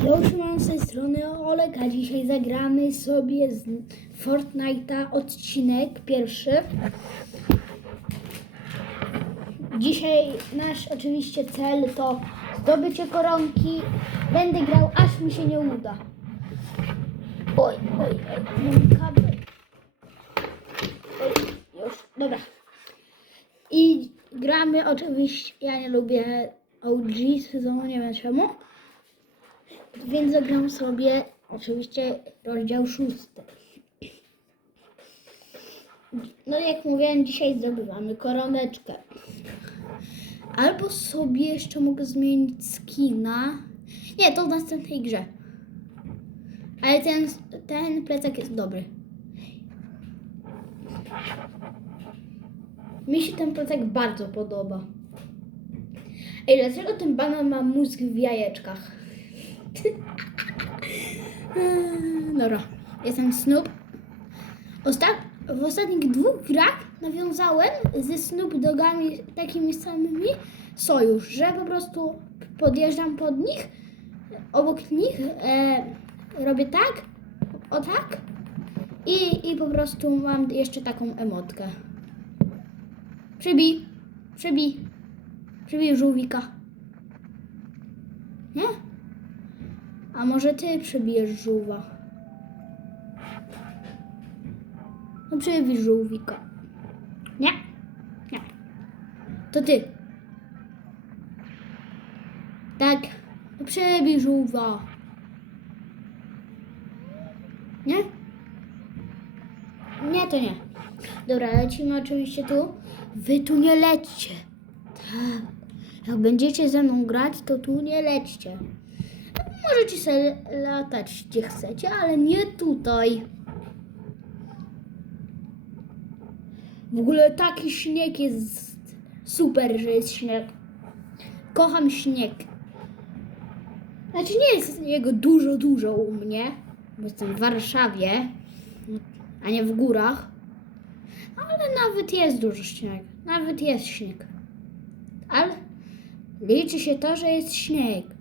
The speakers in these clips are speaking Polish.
Już mam z tej strony Olek, a dzisiaj zagramy sobie z Fortnite'a odcinek pierwszy. Dzisiaj nasz oczywiście cel to zdobycie koronki. Będę grał aż mi się nie uda. Oj, oj, oj, mam kabel. Oj, już, dobra. I gramy oczywiście, ja nie lubię OG sezonu, nie wiem czemu. Więc zagram sobie oczywiście rozdział szósty. No jak mówiłem, dzisiaj zdobywamy koroneczkę. Albo sobie jeszcze mogę zmienić skina. Nie, to w następnej grze. Ale ten, ten plecak jest dobry. Mi się ten plecak bardzo podoba. Ej, dlaczego ten banan ma mózg w jajeczkach? Eee, Dobra, jestem Snoop. Ostat... W ostatnich dwóch grach nawiązałem ze Snoop Dogami takimi samymi sojusz, że po prostu podjeżdżam pod nich, obok nich e, robię tak, o tak i, i po prostu mam jeszcze taką emotkę. Przybij, przybij, przybij żółwika. Nie? A może ty przybijesz żółwa? No przybij żółwika. Nie? Nie. To ty. Tak. No przybij żółwa. Nie? Nie, to nie. Dobra, lecimy oczywiście tu. Wy tu nie lećcie. Tak. Jak będziecie ze mną grać, to tu nie lećcie. Możecie sobie latać gdzie chcecie, ale nie tutaj. W ogóle taki śnieg jest super, że jest śnieg. Kocham śnieg. Znaczy nie jest jego dużo, dużo u mnie, bo jestem w Warszawie, a nie w górach. Ale nawet jest dużo śnieg. Nawet jest śnieg. Ale liczy się to, że jest śnieg.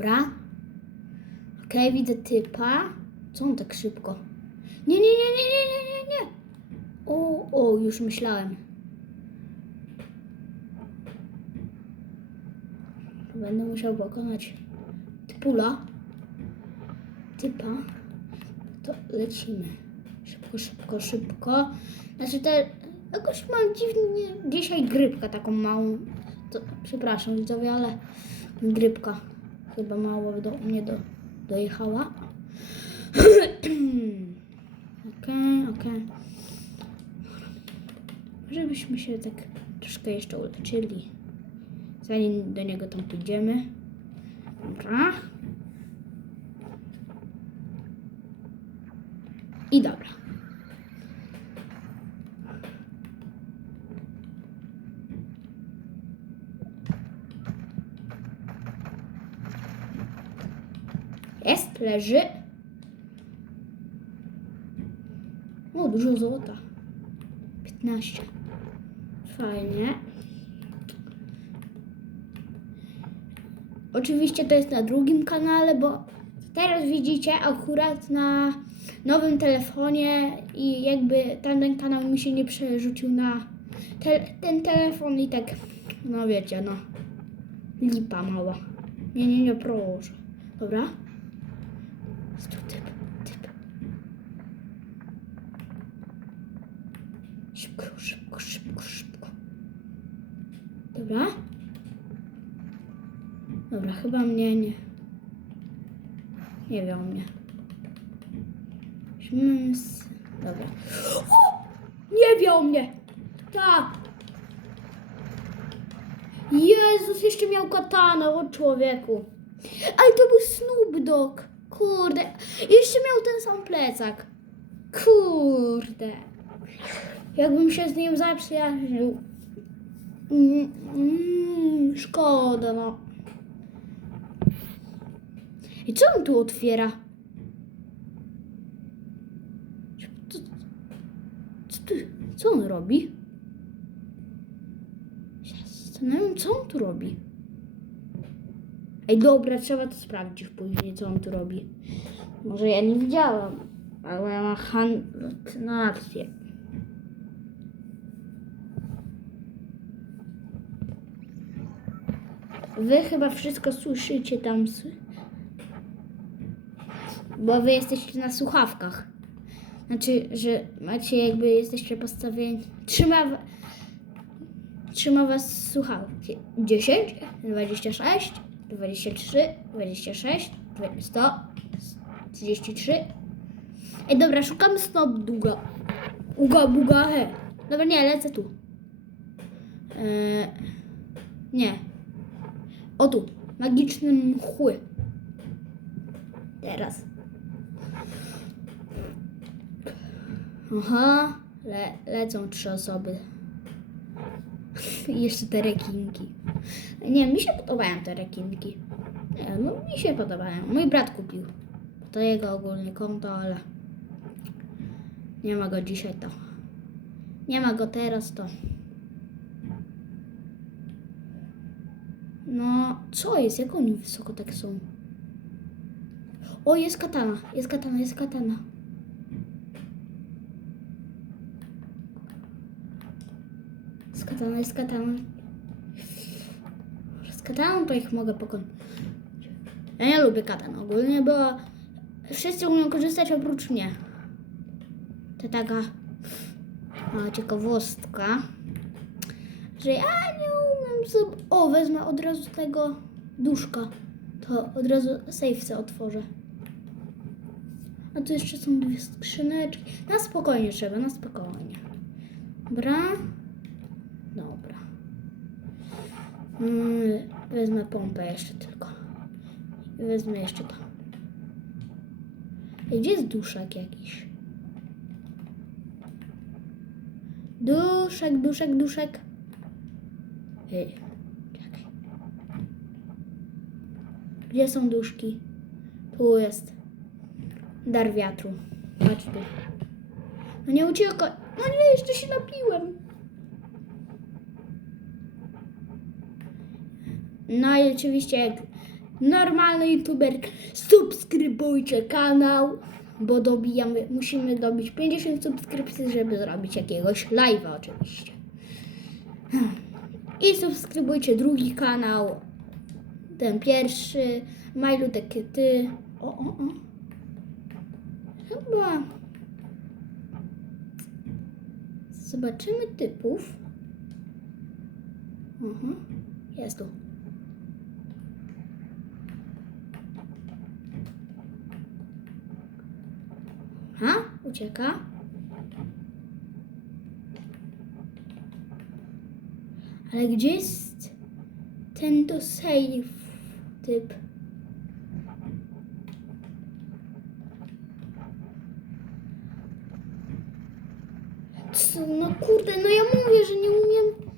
Dobra. Okej, widzę typa. Co on tak szybko? Nie, nie, nie, nie, nie, nie, nie, nie. O, o, już myślałem. Będę musiał pokonać typula. Typa. To lecimy. Szybko, szybko, szybko. Znaczy te... Jakoś mam dziwnie... Dzisiaj grypkę taką małą. To, przepraszam widzowie, ale grypka chyba mało do mnie do, dojechała. Okej, okej. Żebyśmy się tak troszkę jeszcze uleczyli. Zanim do niego tam pójdziemy. Dobra. I dobra. Jest, leży. O, dużo złota. 15. Fajnie. Oczywiście to jest na drugim kanale, bo teraz widzicie akurat na nowym telefonie i jakby tamten kanał mi się nie przerzucił na te, ten telefon i tak, no wiecie, no. Lipa mała. Nie, nie, nie, proszę. Dobra. Jest tu typ, typ. Szybko, szybko, szybko, szybko. Dobra. Dobra, chyba mnie nie. Nie wie o mnie. Dobra. O! Nie wie o mnie! Tak! Jezus, jeszcze miał katanę, o człowieku. Ale to był Snoop Dogg. Kurde. Jeszcze miał ten sam plecak. Kurde. Jakbym się z nim zaprzyjaźnił. Mm, mm, szkoda, no. I co on tu otwiera? Co, co, co on robi? Zastanawiam, co on tu robi. Ej, dobra, trzeba to sprawdzić później, co on tu robi. Może ja nie widziałam, ale ja mam hallucynację. Wy chyba wszystko słyszycie tam, bo wy jesteście na słuchawkach. Znaczy, że macie jakby jesteście postawieni. Trzyma, trzyma was słuchawki. 10, 26, 23, 26, 100, 33. Ej, dobra, szukamy stop długa. Uga, buga, he. Dobra, nie, lecę tu. Eee, nie. O tu. Magiczny mchły. Teraz. Aha, le, lecą trzy osoby. I jeszcze te rekinki. Nie, mi się podobają te rekinki. Nie, no mi się podobają. Mój brat kupił. To jego ogólnie konto, ale nie ma go dzisiaj to. Nie ma go teraz to. No, co jest? Jak oni wysoko tak są? O, jest katana, jest katana, jest katana. Z kataną, jest katana. Kataną to ich mogę pokonać. Ja nie lubię katan ogólnie, bo wszyscy umieją korzystać oprócz mnie. To taka mała ciekawostka, że ja nie umiem sobie... O, wezmę od razu tego duszka. To od razu sejfce otworzę. A tu jeszcze są dwie skrzyneczki. Na spokojnie trzeba, na spokojnie. Dobra. Mm, wezmę pompę jeszcze tylko. Wezmę jeszcze to. Ej, Gdzie jest duszek jakiś? Duszek, duszek, duszek. Ej. Gdzie są duszki? Tu jest. Dar wiatru. Chodź tu. No nie uciekaj. No nie, jeszcze się napiłem. No i oczywiście jak normalny youtuber subskrybujcie kanał, bo dobijamy, musimy dobić 50 subskrypcji, żeby zrobić jakiegoś live'a oczywiście. I subskrybujcie drugi kanał, ten pierwszy, Majlutek ty. O, o, o. Chyba zobaczymy typów. Mhm. Jest tu. Ha? Ucieka. Ale gdzie jest ten to save typ? Co? No kurde, no ja mówię, że nie umiem.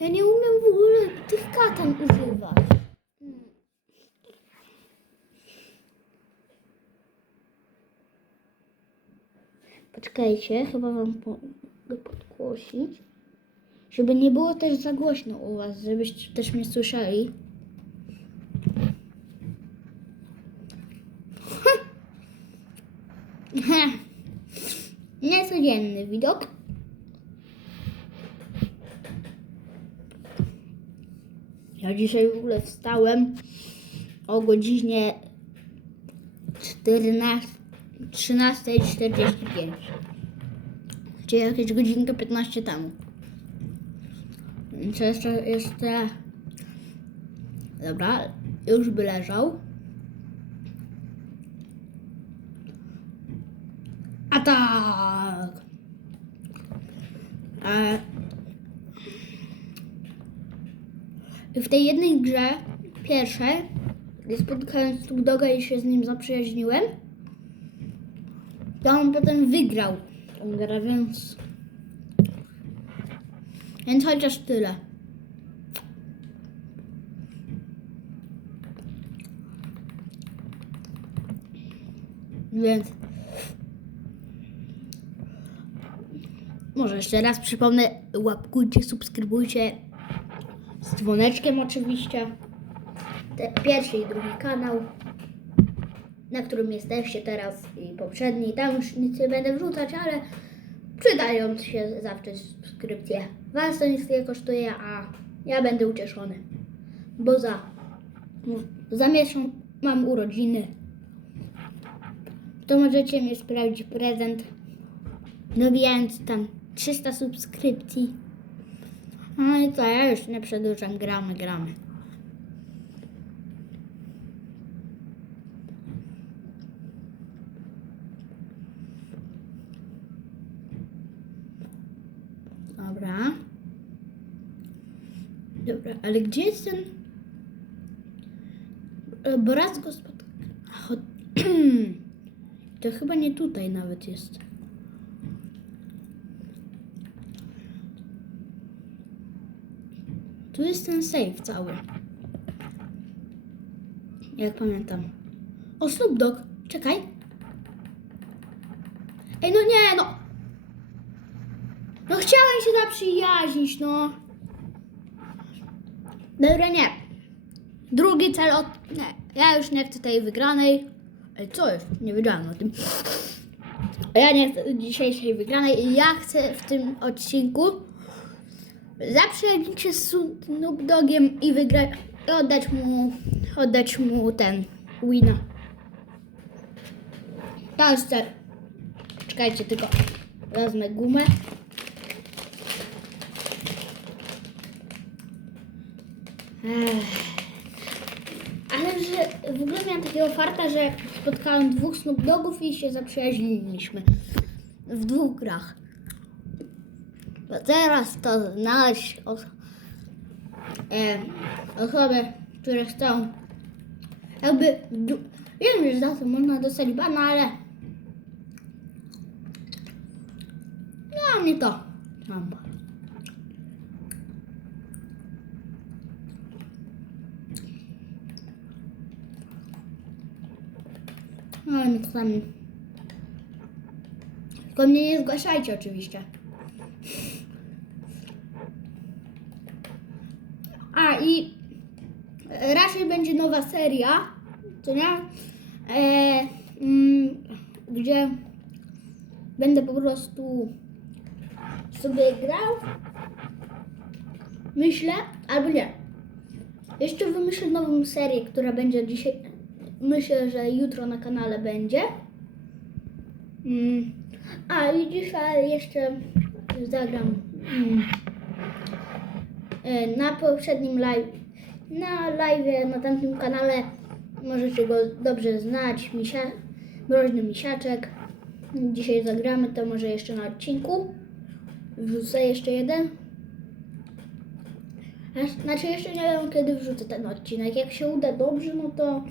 Ja nie umiem w ogóle tych katan używać. Poczekajcie, chyba wam mogę podgłosić. Żeby nie było też za głośno u was, żebyście też mnie słyszeli. Niecodzienny widok. Ja dzisiaj w ogóle wstałem o godzinie 14 13.45. Czyli jakieś godzinkę 15 temu. Więc jeszcze, jeszcze... Dobra, już by leżał. A tak! E, w tej jednej grze, pierwszej, spotkałem Doga i się z nim zaprzyjaźniłem, to on potem wygrał tą grę, więc... Więc chociaż tyle. Więc... Może jeszcze raz przypomnę, łapkujcie, subskrybujcie z dzwoneczkiem oczywiście. te, pierwszy i drugi kanał, na którym jesteście teraz i poprzedni. Tam już nic nie będę wrzucać, ale przydają się zawsze subskrypcje. Was to nic nie kosztuje, a ja będę ucieszony, bo za, za miesiąc mam urodziny. To możecie mi sprawdzić prezent. Dobijając tam 300 subskrypcji. No i co, ja już nie przedłużam, gramy, gramy. Dobra. Dobra, ale gdzie jest ten... Bo raz go spotkałem. To chyba nie tutaj nawet jest. Tu jest ten safe cały. Jak pamiętam. O, Snoop Dogg. Czekaj. Ej, no nie, no. No chciałem się zaprzyjaźnić, no. Dobra, nie. Drugi cel od... Nie, ja już nie chcę tej wygranej. Ej, co jest? Nie wiedziałem o tym. Ja nie chcę dzisiejszej wygranej. Ja chcę w tym odcinku zaprzyjaźnić się z Snoop Dogiem i wygrać, i oddać mu, oddać mu ten wina. To jest cel. Czekajcie, tylko wezmę gumę. Ale że w ogóle miałam takiego farta, że spotkałem dwóch Snoop Dogów i się zaprzyjaźniliśmy. W dwóch grach. Bo teraz to znaleźć os- e, osoby, które chcą jakby wiem, że za to można dostać bana, ale dla mnie to mam. No to tam. Tylko mnie nie zgłaszajcie oczywiście. A i raczej będzie nowa seria, co nie? E, mm, gdzie będę po prostu sobie grał. Myślę, albo nie. Jeszcze wymyślę nową serię, która będzie dzisiaj. Myślę, że jutro na kanale będzie. Mm. A i dzisiaj jeszcze zagram. Mm. E, na poprzednim live, na live na tamtym kanale możecie go dobrze znać, misia, mroźny misiaczek. Dzisiaj zagramy to może jeszcze na odcinku. Wrzucę jeszcze jeden. Znaczy jeszcze nie wiem kiedy wrzucę ten odcinek. Jak się uda dobrze, no to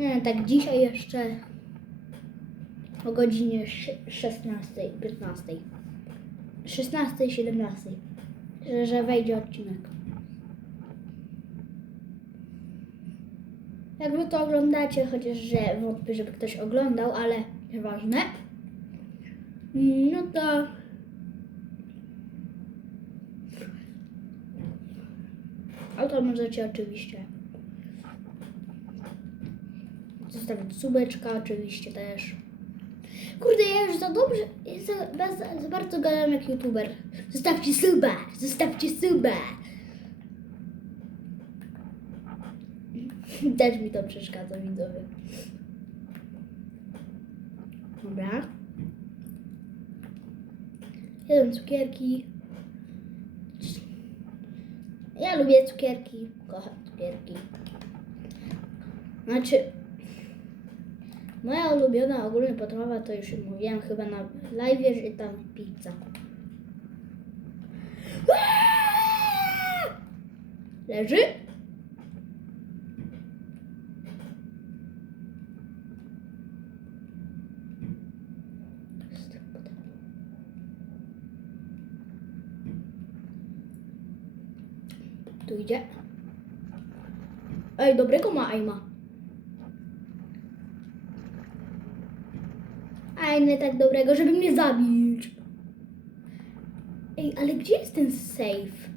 nie wiem, tak dzisiaj jeszcze o godzinie sz- 16, 15. 16, 17 że, że wejdzie odcinek. Jak wy to oglądacie, chociaż że wątpię, żeby ktoś oglądał, ale nieważne. No to a to możecie oczywiście zostawić subeczka oczywiście też. Kurde, ja już za dobrze, ja za, za, bardzo gadam jak youtuber. Zostawcie suba, zostawcie suba. Też mi to przeszkadza, widzowie. Dobra. Jadłem cukierki. Ja lubię cukierki, kocham cukierki. Znaczy, Moja ulubiona ogólnie potrawa to już mówiłem chyba na live, że tam pizza. Leży? Tu idzie. Ej, dobrego ma Aima. Aj, nie tak dobrego, żeby mnie zabić. Ej, ale gdzie jest ten safe?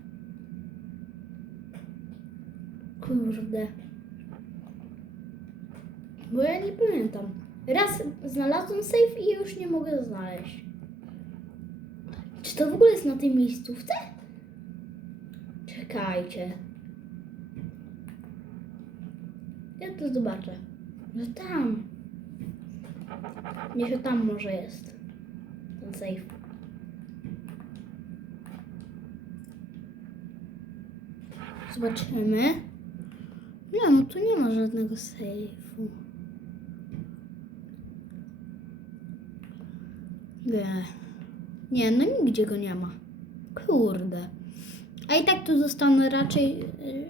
Kurde. Bo ja nie pamiętam. Raz znalazłem safe i już nie mogę znaleźć. Czy to w ogóle jest na tej miejscówce? Czekajcie. Ja to zobaczę. Że tam. Nie, że tam może jest. Ten safe. Zobaczymy. Nie, no tu nie ma żadnego sejfu. Nie. Nie, no nigdzie go nie ma. Kurde. A i tak tu zostanę raczej, y,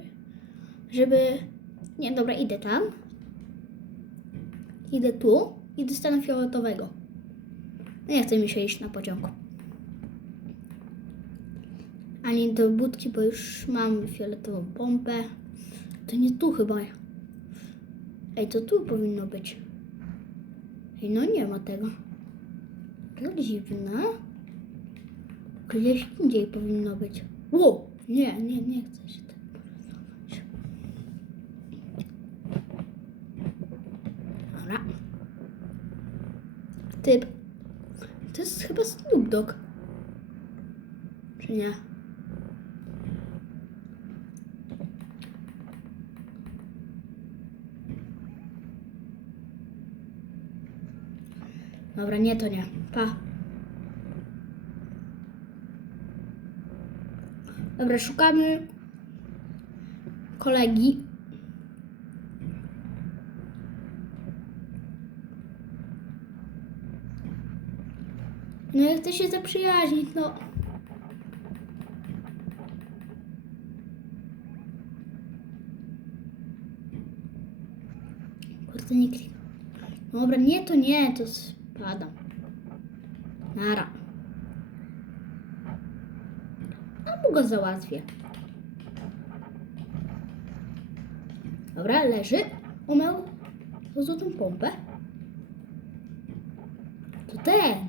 żeby... Nie, dobra, idę tam. Idę tu i dostanę fioletowego. Nie chce mi się iść na pociągu. Ani do budki, bo już mam fioletową pompę. To nie tu chyba. Ej, to tu powinno być. Ej, no nie ma tego. To dziwne. Gdzieś indziej powinno być. Ło! Nie, nie, nie chcę się tak. Dobra. Typ. To jest chyba Snoop Dogg. Czy nie? Dobra, nie, to nie. Pa. Dobra, szukamy kolegi. No ja chcę się zaprzyjaźnić, no. Kurde, nie klikam. Dobra, nie, to nie, to spadam. Nara. Albo go załatwię. Dobra, leży. Umiał złotą pompę. To.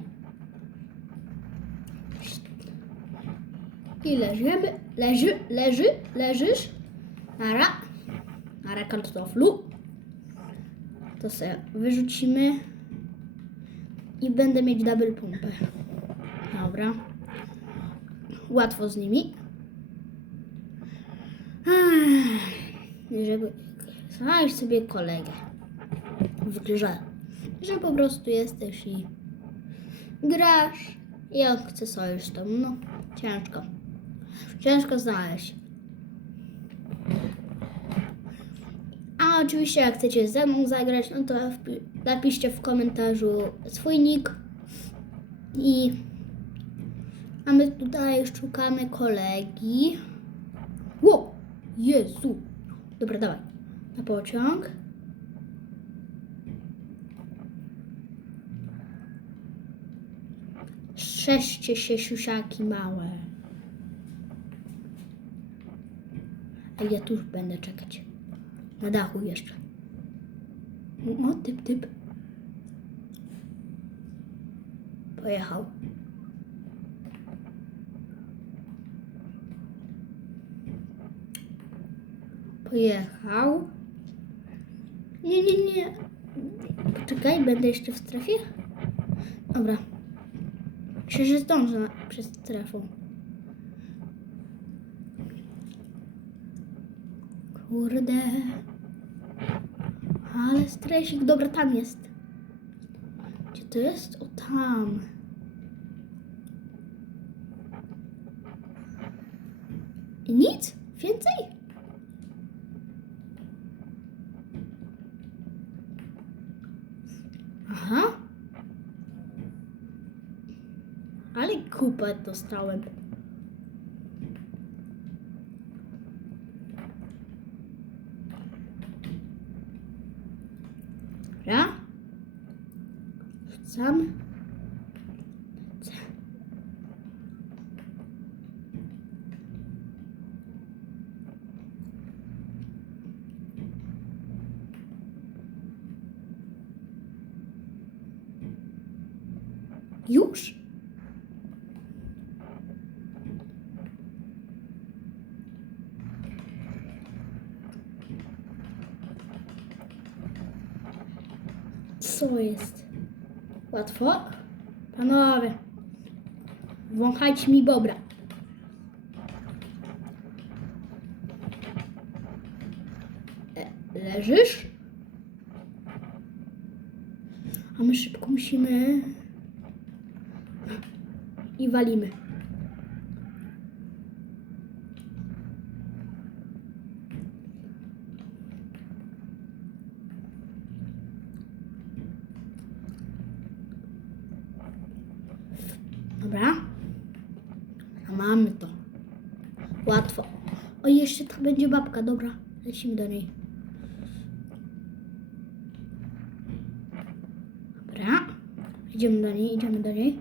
I leżymy. Leży, leży, leżysz. Nara. Nara kartoflu. To sobie wyrzucimy. I będę mieć double pompę. Dobra. Łatwo z nimi. Żeby znaleźć sobie kolegę. W grze. Że po prostu jesteś i grasz i chce sojusz z tobą. No, ciężko. Ciężko znaleźć. A oczywiście jak chcecie ze mną zagrać, no to napiszcie w komentarzu swój nick i a my tutaj szukamy kolegi. Ło! Jezu! Dobra, dawaj. Na pociąg. Strzeżcie się, siusiaki małe. A ja tu będę czekać. Na dachu jeszcze. O, typ, typ. Pojechał. Pojechał. Nie, nie, nie. Poczekaj, będę jeszcze w strefie. Dobra. Myślę, że zdążę na, przez strefą. Kurde. Ale stresik. Dobra, tam jest. Gdzie to jest? O, tam. I nic? Więcej? Aha. Ale kupę dostałem. Sam? Łatwo? Panowie, wąchajcie mi bobra. E, leżysz? A my szybko musimy... I walimy. Dobra. A mamy to. Łatwo. O, jeszcze to będzie babka. Dobra, lecimy do niej. Dobra. Idziemy do niej, idziemy do niej.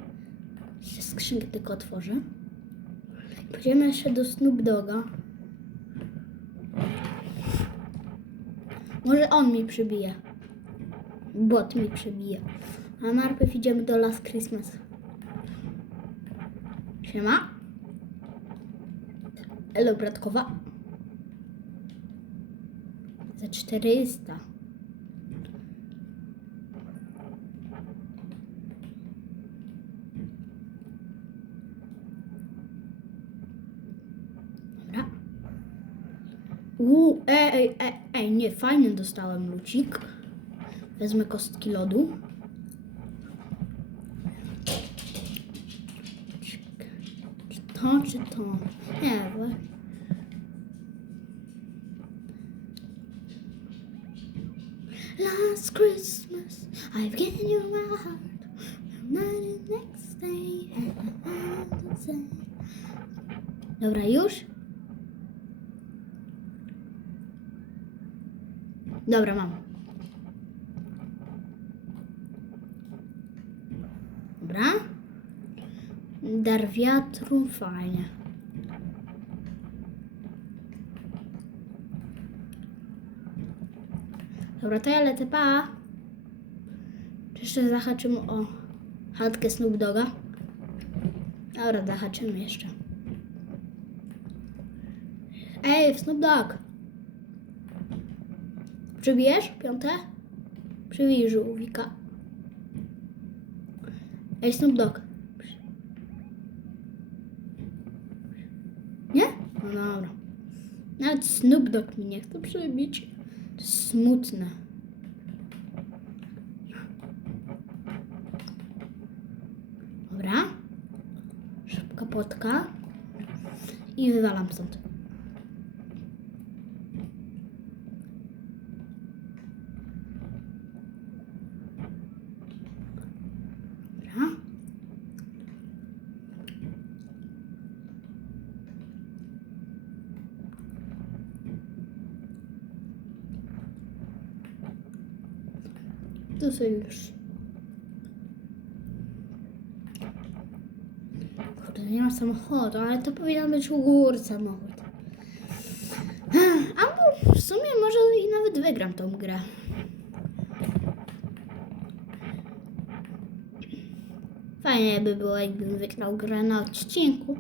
Skrzynkę tylko otworzę. Pójdziemy jeszcze do Snoop Doga. Może on mi przybije. Bot mi przybije. A najpierw idziemy do Last Christmas. Siema. Elo, bratkowa. Za 400. Dobra. Uuu, ej, ej, ej, ej, nie, fajny dostałem lucik. Wezmę kostki lodu. To, czy to? Nie, Last Christmas, I've given you my heart. Next day. Dobra, już? Dobra, mam. Dobra. Dar wiatru, fajnie. Dobra, to ja lecę, pa. Czy jeszcze zahaczymy o chatkę Snoop Doga? Dobra, zahaczymy jeszcze. Ej, Snoop Dogg. Przybijesz piąte? Przybij żółwika. Ej, Snoop Dogg. Nie? No dobra. Nawet Snoop Dogg mi nie chce przybić. Smutne. Dobra. Szybka potka. I wywalam stąd. Dobra. To już. Kurde, nie ma samochodu, ale to powinien być u góry samochód. Albo w sumie może i nawet wygram tą grę. Fajnie by było, jakbym wygrał grę na odcinku.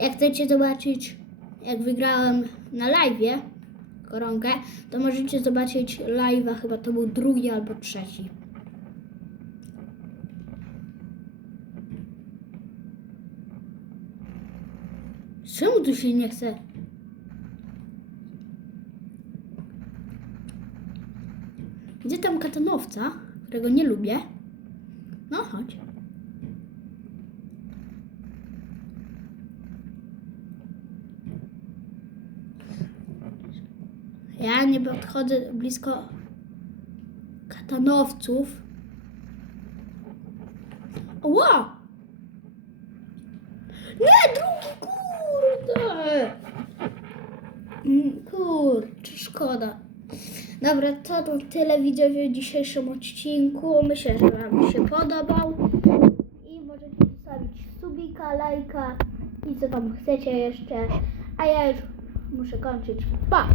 Jak chcecie zobaczyć, jak wygrałem na live koronkę, to możecie zobaczyć live'a, chyba to był drugi albo trzeci. Czemu tu się nie chce? Gdzie tam katanowca, którego nie lubię? No chodź. Ja nie podchodzę blisko katanowców. Ła! Nie, drugi, kurde! Mm, Kurczę, szkoda. Dobra, to, to tyle widzowie w dzisiejszym odcinku. Myślę, że Wam się podobał. I możecie zostawić subika, lajka i co tam chcecie jeszcze. A ja już muszę kończyć. Pa!